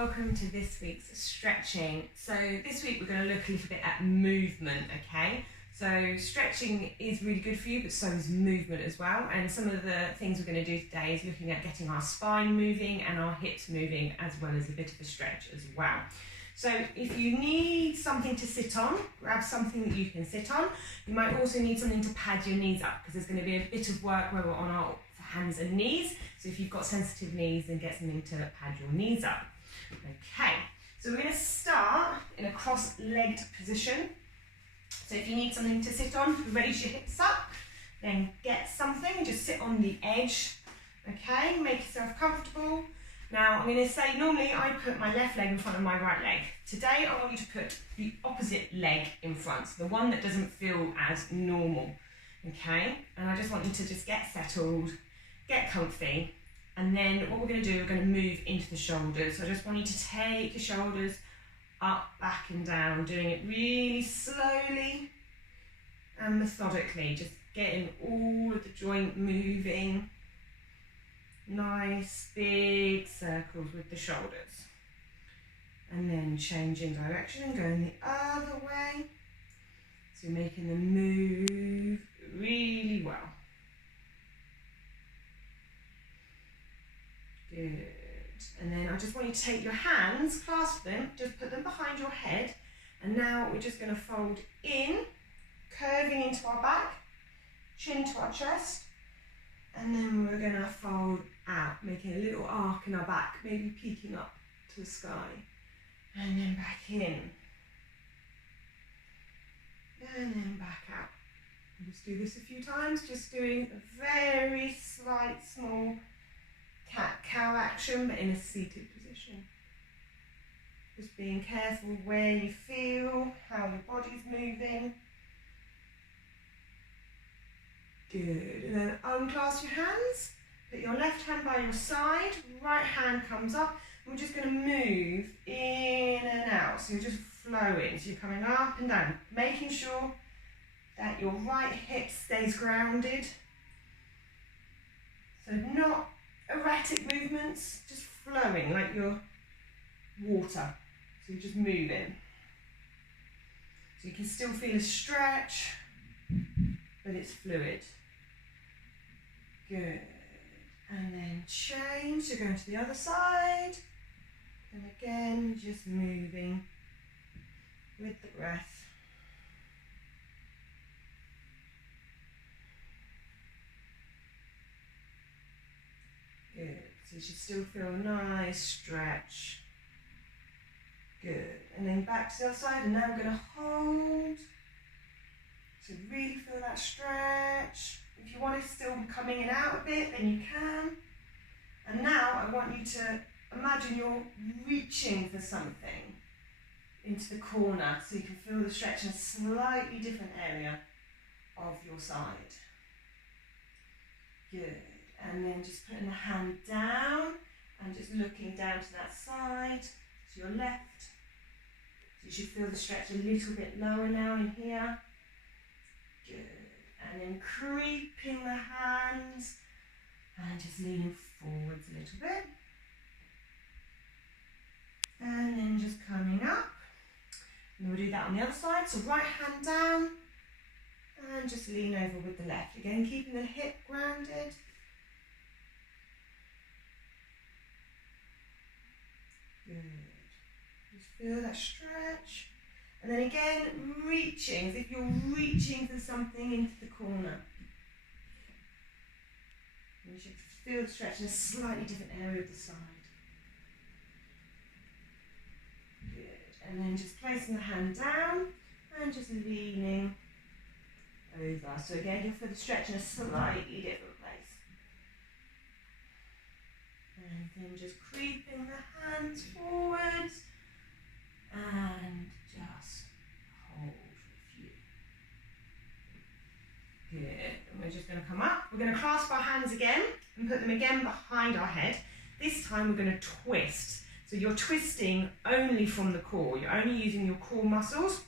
welcome to this week's stretching. So this week we're going to look a little bit at movement, okay? So stretching is really good for you, but so is movement as well. And some of the things we're going to do today is looking at getting our spine moving and our hips moving, as well as a bit of a stretch as well. So if you need something to sit on, grab something that you can sit on. You might also need something to pad your knees up, because there's going to be a bit of work where we're on our hands and knees. So if you've got sensitive knees, then get something to pad your knees up. Okay, so we're going to start in a cross-legged position. So if you need something to sit on, raise your hips up, then get something, just sit on the edge. Okay, make yourself comfortable. Now I'm going to say, normally I put my left leg in front of my right leg. Today I want you to put the opposite leg in front, so the one that doesn't feel as normal. Okay, and I just want you to just get settled, get comfy, and then what we're going to do, we're going to move into the shoulders. So I just want you to take your shoulders up, back and down, doing it really slowly and methodically, just getting all of the joint moving. Nice big circles with the shoulders. And then changing direction and going the other way. So you're making them move really well. Good. And then I just want you to take your hands, clasp them, just put them behind your head. And now we're just going to fold in, curving into our back, chin to our chest. And then we're going to fold out, making a little arc in our back, maybe peeking up to the sky. And then back in. And then back out. We'll just do this a few times, just doing a very slight, small cat-cow action, but in a seated position. Just being careful where you feel, how your body's moving. Good, and then unclasp your hands, put your left hand by your side, right hand comes up, and we're just going to move in and out, so you're just flowing, so you're coming up and down, making sure that your right hip stays grounded, so not erratic movements, just flowing like you're water, so you're just moving, so you can still feel a stretch, but it's fluid. Good. And then change, so going to the other side. And again, just moving with the breath. Good. So you should still feel a nice stretch. Good. And then back to the other side, and now we're going to hold. So really feel that stretch. If you want it still coming in and out a bit, then you can. And now I want you to imagine you're reaching for something into the corner, so you can feel the stretch in a slightly different area of your side. Good. And then just putting the hand down and just looking down to that side, to your left. So you should feel the stretch a little bit lower now in here. Good. And then creeping the hands and just leaning forwards a little bit. And then just coming up. And we'll do that on the other side. So right hand down and just lean over with the left. Again, keeping the hip grounded. Good. Just feel that stretch. And then again, reaching, as if you're reaching for something into the corner. And you should feel the stretch in a slightly different area of the side. Good. And then just placing the hand down and just leaning over. So again, you'll feel the stretch in a slightly different place. And then just creeping the hands forwards. And just hold for a few. Good. And we're just going to come up. We're going to clasp our hands again and put them again behind our head. This time we're going to twist. So you're twisting only from the core. You're only using your core muscles.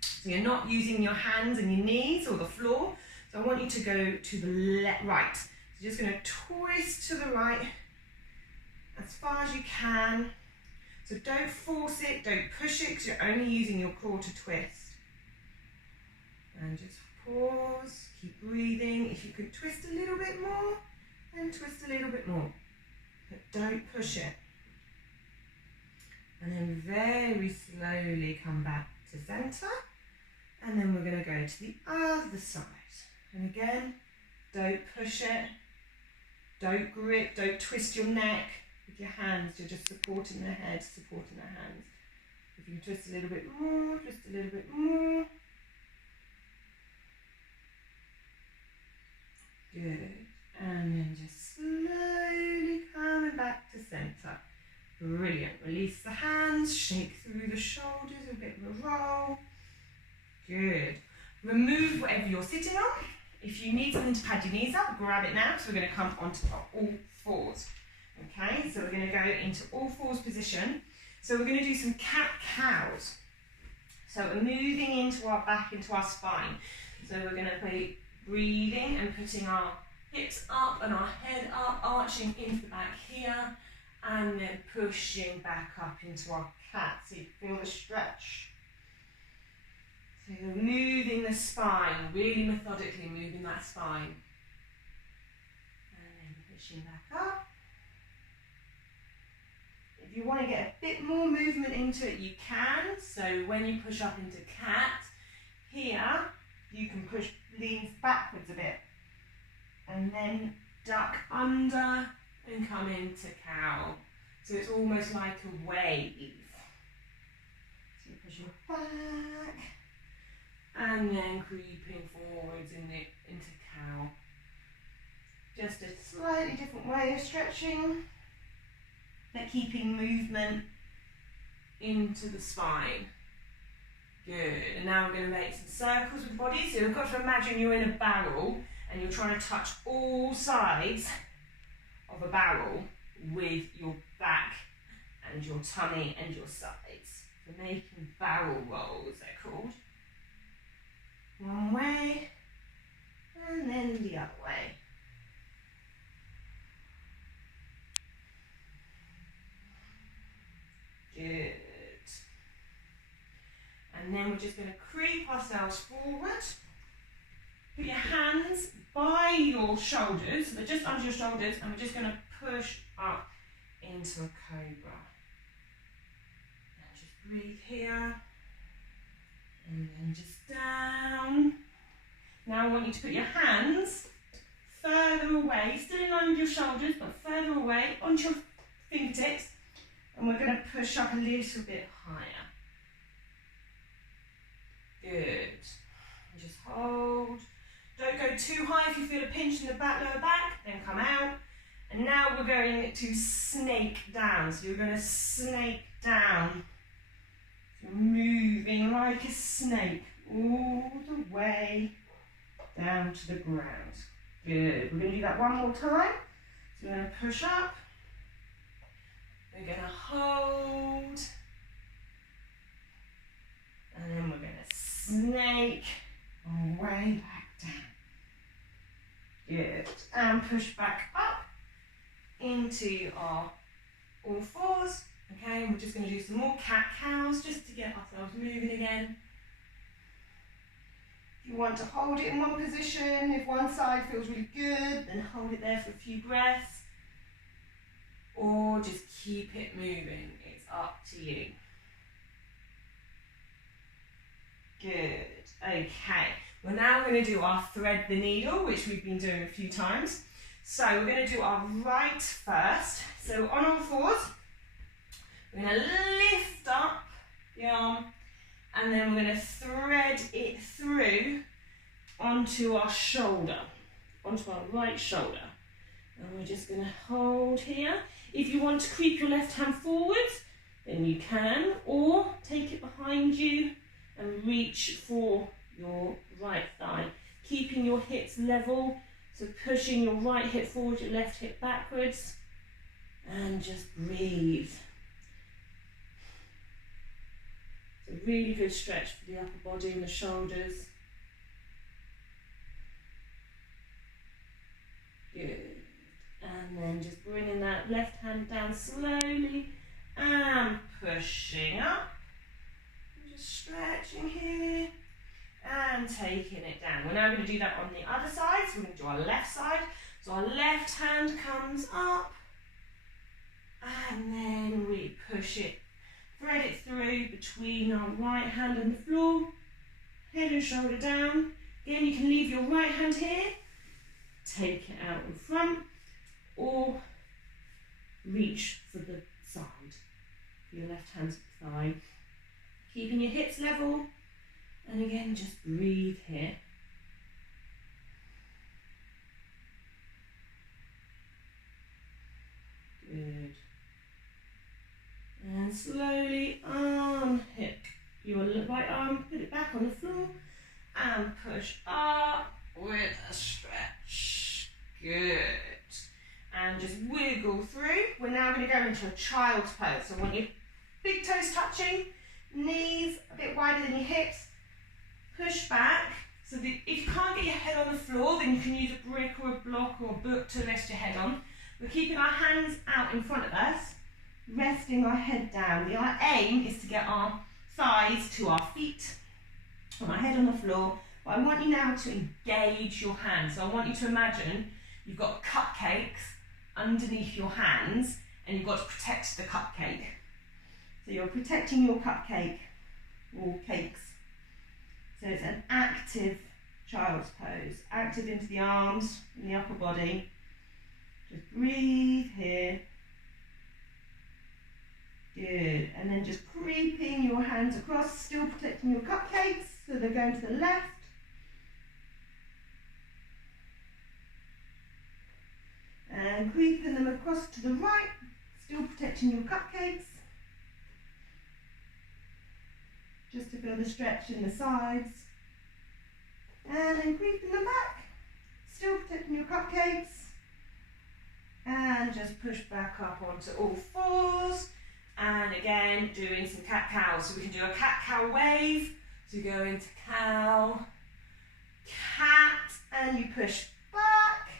So you're not using your hands and your knees or the floor. So I want you to go to the right. So you're just going to twist to the right as far as you can. So So don't force it, don't push it, because you're only using your core to twist. And just pause, keep breathing. If you could twist a little bit more, then twist a little bit more. But don't push it. And then very slowly come back to centre. And then we're going to go to the other side. And again, don't push it. Don't grip, don't twist your neck with your hands. You're just supporting the head, supporting the hands. If you twist a little bit more, twist a little bit more. Good. And then just slowly coming back to centre. Brilliant. Release the hands, shake through the shoulders, a bit of a roll. Good. Remove whatever you're sitting on. If you need something to pad your knees up, grab it now. So we're going to come onto our all fours. Okay, so we're going to go into all fours position. So we're going to do some cat-cows. So we're moving into our back, into our spine. So we're going to be breathing and putting our hips up and our head up, arching into the back here, and then pushing back up into our cat. So you feel the stretch. So you're moving the spine, really methodically moving that spine. And then pushing back up. If you want to get a bit more movement into it, you can. So when you push up into cat, here, you can push, lean backwards a bit. And then duck under and come into cow. So it's almost like a wave. So you push your back. And then creeping forwards into cow. Just a slightly different way of stretching, but keeping movement into the spine. Good. And now we're going to make some circles with the body. So you've got to imagine you're in a barrel and you're trying to touch all sides of a barrel with your back and your tummy and your sides. So making barrel rolls, they're called. One way, and then the other way. Good. And then we're just going to creep ourselves forward. Put your hands by your shoulders, so they're just under your shoulders, and we're just going to push up into a cobra. And just breathe here. And then just down. Now I want you to put your hands further away, still in line with your shoulders, but further away onto your fingertips. And we're going to push up a little bit higher. Good. And just hold. Don't go too high. If you feel a pinch in the back, lower back, then come out. And now we're going to snake down. So you're going to snake down. You're moving like a snake all the way down to the ground. Good. We're going to do that one more time. So we're going to push up. We're going to hold. And then we're going to snake our way back down. Good. And push back up into our all fours. Okay, and we're just going to do some more cat-cows just to get ourselves moving again. If you want to hold it in one position, if one side feels really good, then hold it there for a few breaths. Or just keep it moving. It's up to you. Good. Okay. We're now going to do our thread the needle, which we've been doing a few times. So we're going to do our right first. So on all fours, we're going to lift up the arm and then we're going to thread it through onto our shoulder, onto our right shoulder. And we're just going to hold here. If you want to creep your left hand forwards, then you can, or take it behind you and reach for your right thigh, keeping your hips level, so pushing your right hip forward, your left hip backwards, and just breathe. It's a really good stretch for the upper body and the shoulders. Good. And then just bringing that left hand down slowly and push. pushing up, just stretching here, and taking it down. We're now going to do that on the other side, so we're going to do our left side. So our left hand comes up, and then we push it, thread it through between our right hand and the floor, head and shoulder down. Again, you can leave your right hand here, take it out in front, or reach for the side, for your left hand's thigh. Keeping your hips level, and again, just breathe here. Good. And slowly unhook your right arm, put it back on the floor, and push up with a stretch. Good. And just wiggle through. We're now going to go into a child's pose. So I want your big toes touching, knees a bit wider than your hips. Push back. So that if you can't get your head on the floor, then you can use a brick or a block or a book to rest your head on. We're keeping our hands out in front of us, resting our head down. Our aim is to get our thighs to our feet, and our head on the floor. But I want you now to engage your hands. So I want you to imagine you've got cupcakes underneath your hands, and you've got to protect the cupcake. So you're protecting your cupcake or cakes. So it's an active child's pose, active into the arms and the upper body. Just breathe here. Good. And then just creeping your hands across, still protecting your cupcakes, so they're going to the left. And creeping them across to the right, still protecting your cupcakes. Just to feel the stretch in the sides. And then creeping them back, still protecting your cupcakes. And just push back up onto all fours. And again, doing some cat-cows. So we can do a cat-cow wave. So you go into cow, cat, and you push back.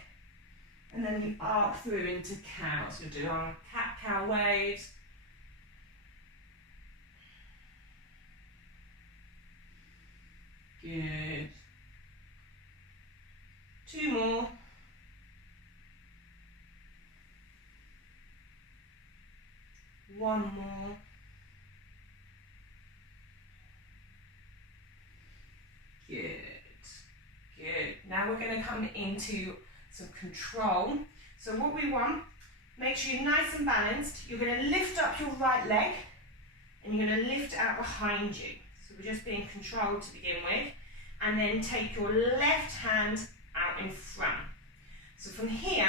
And then you arc through into cow. So we'll do our cat-cow waves. Good. 2 more. One more. Good. Good. Now we're going to come into some control. So what we want, make sure you're nice and balanced. You're going to lift up your right leg, and you're going to lift it out behind you. So we're just being controlled to begin with. And then take your left hand out in front. So from here,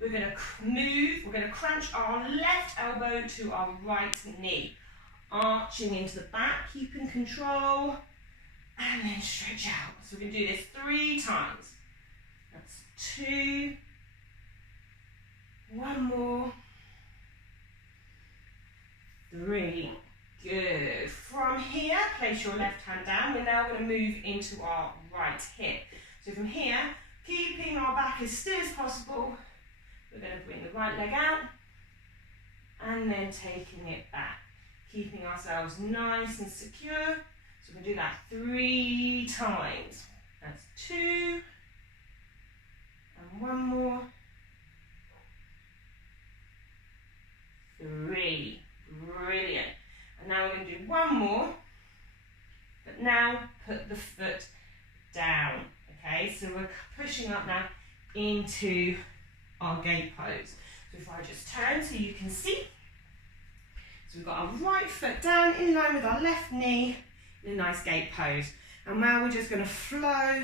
we're going to move, we're going to crunch our left elbow to our right knee. Arching into the back, keeping control. And then stretch out. So we're going to do this 3 times. That's 2. 1 more. 3. Good. From here, place your left hand down. We're now going to move into our right hip. So from here, keeping our back as still as possible, we're going to bring the right leg out and then taking it back. Keeping ourselves nice and secure. So we're going to do that 3 times. That's 2. And 1 more. 3. Brilliant. And now we're going to do 1 more, but now put the foot down, okay? So we're pushing up now into our gate pose. So if I just turn so you can see. So we've got our right foot down in line with our left knee in a nice gate pose. And now we're just going to flow.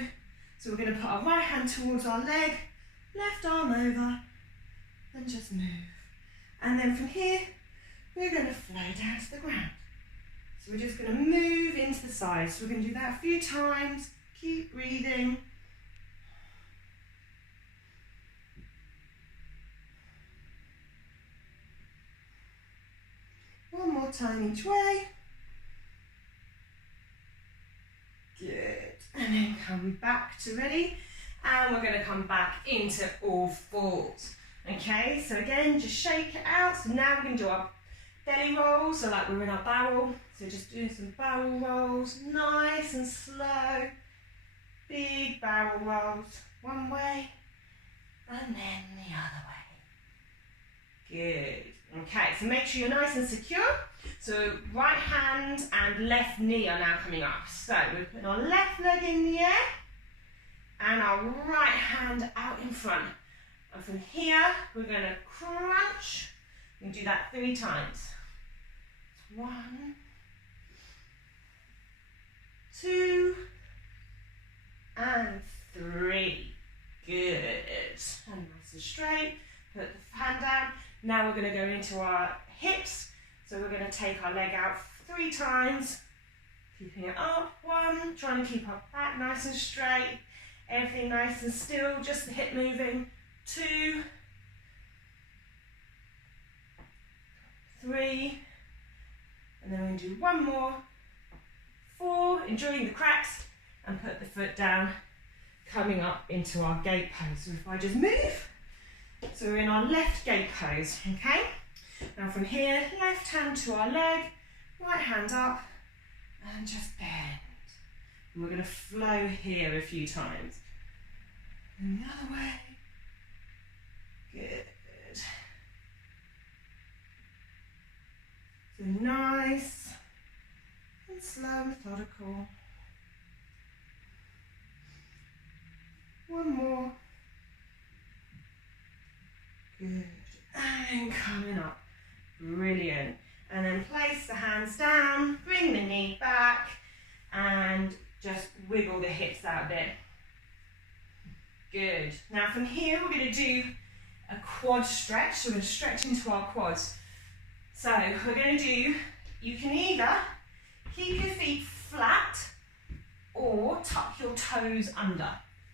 So we're going to put our right hand towards our leg, left arm over, and just move. And then from here, we're going to flow down to the ground. So we're just going to move into the side. So we're going to do that a few times. Keep breathing. One more time each way. Good. And then come back to ready. And we're going to come back into all fours. Okay, so again, just shake it out. So now we're going to do our belly rolls, so like we're in our barrel. So just doing some barrel rolls, nice and slow. Big barrel rolls, one way and then the other way. Good. Okay, so make sure you're nice and secure. So right hand and left knee are now coming up. So we're putting our left leg in the air and our right hand out in front. And from here, we're going to crunch. You can do that 3 times. 1, 2, and 3. Good. And nice and straight. Put the hand down. Now we're going to go into our hips. So we're going to take our leg out 3 times. Keeping it up. 1. Trying to keep our back nice and straight. Everything nice and still. Just the hip moving. 2, 3. And then we're going to do 1 more. 4. Enjoying the cracks. And put the foot down. Coming up into our gate pose. So if I just move. So we're in our left gate pose. Okay. Now from here, left hand to our leg. Right hand up. And just bend. And we're going to flow here a few times. And the other way. Good. So nice and slow, methodical. 1 more. Good. And coming up. Brilliant. And then place the hands down, bring the knee back, and just wiggle the hips out a bit. Good. Now from here, we're going to do a quad stretch. So we're going to stretch into our quads. So we're going to do, you can either keep your feet flat or tuck your toes under.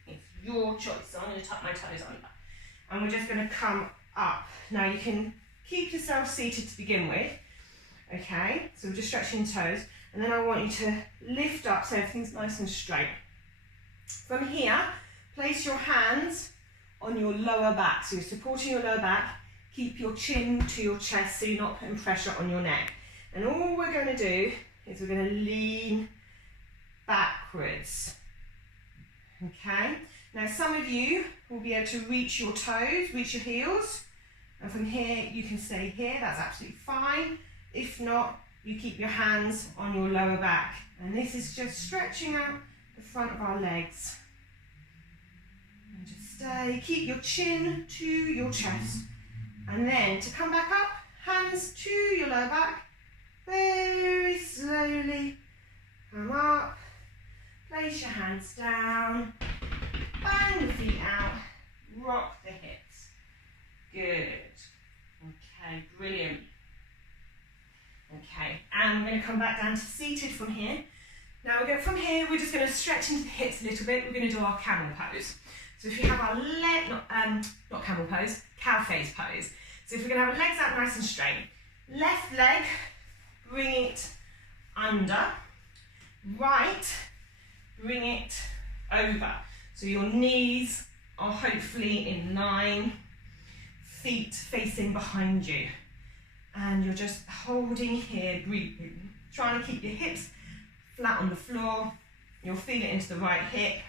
It's your choice. So I'm going to tuck my toes under. And we're just going to come up. Now you can keep yourself seated to begin with. Okay, so we're just stretching the toes. And then I want you to lift up so everything's nice and straight. From here, place your hands on your lower back. So you're supporting your lower back. Keep your chin to your chest so you're not putting pressure on your neck. And all we're going to do is we're going to lean backwards. Okay? Now some of you will be able to reach your toes, reach your heels. And from here, you can stay here. That's absolutely fine. If not, you keep your hands on your lower back. And this is just stretching out the front of our legs. And just stay. Keep your chin to your chest. And then to come back up, hands to your lower back. Very slowly come up. Place your hands down. Bang the feet out. Rock the hips. Good. Okay, brilliant. Okay, and we're going to come back down to seated from here. Now we're going from here, we're just going to stretch into the hips a little bit. We're going to do our camel pose. So if we have our leg, not camel pose, cow face pose. So if we're going to have our legs out nice and straight, left leg, bring it under, right, bring it over. So your knees are hopefully in line, feet facing behind you. And you're just holding here, breathing, trying to keep your hips flat on the floor. You'll feel it into the right hip.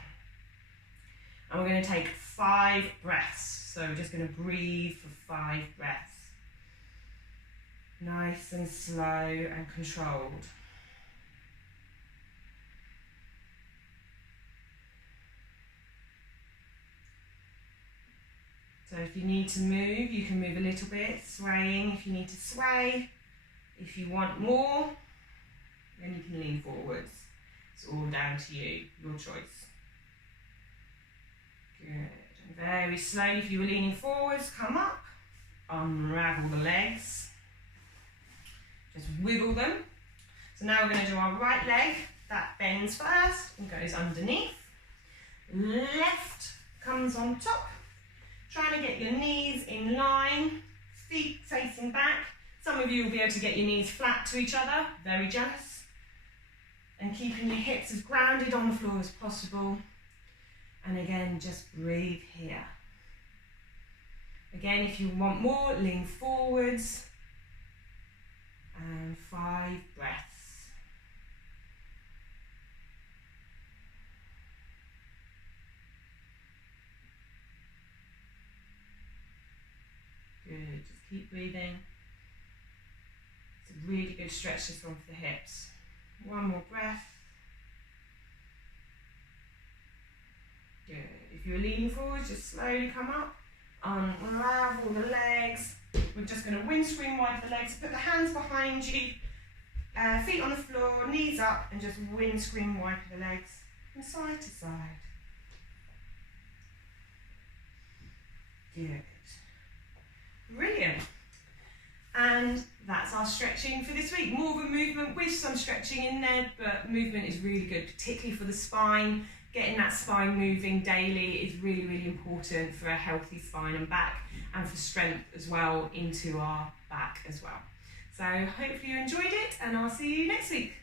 And we're going to take 5 breaths. So we're just going to breathe for 5 breaths. Nice and slow and controlled. So if you need to move, you can move a little bit, swaying if you need to sway. If you want more, then you can lean forwards. It's all down to you, your choice. Good. And very slowly, if you were leaning forwards, come up, unravel the legs. Just wiggle them. So now we're going to do our right leg. That bends first and goes underneath. Left comes on top. Trying to get your knees in line, feet facing back. Some of you will be able to get your knees flat to each other, very jealous. And keeping your hips as grounded on the floor as possible. And again, just breathe here. Again, if you want more, lean forwards. and 5 breaths. Good, just keep breathing. It's a really good stretch this one for the hips. One more breath. Good. If you're leaning forward, just slowly come up. Unravel the legs. We're just going to windscreen wipe the legs. Put the hands behind you, feet on the floor, knees up, and just windscreen wipe the legs from side to side. Good. Brilliant. And that's our stretching for this week. More of a movement with some stretching in there, but movement is really good, particularly for the spine. Getting that spine moving daily is really, really important for a healthy spine and back, and for strength as well into our back as well. So hopefully you enjoyed it, and I'll see you next week.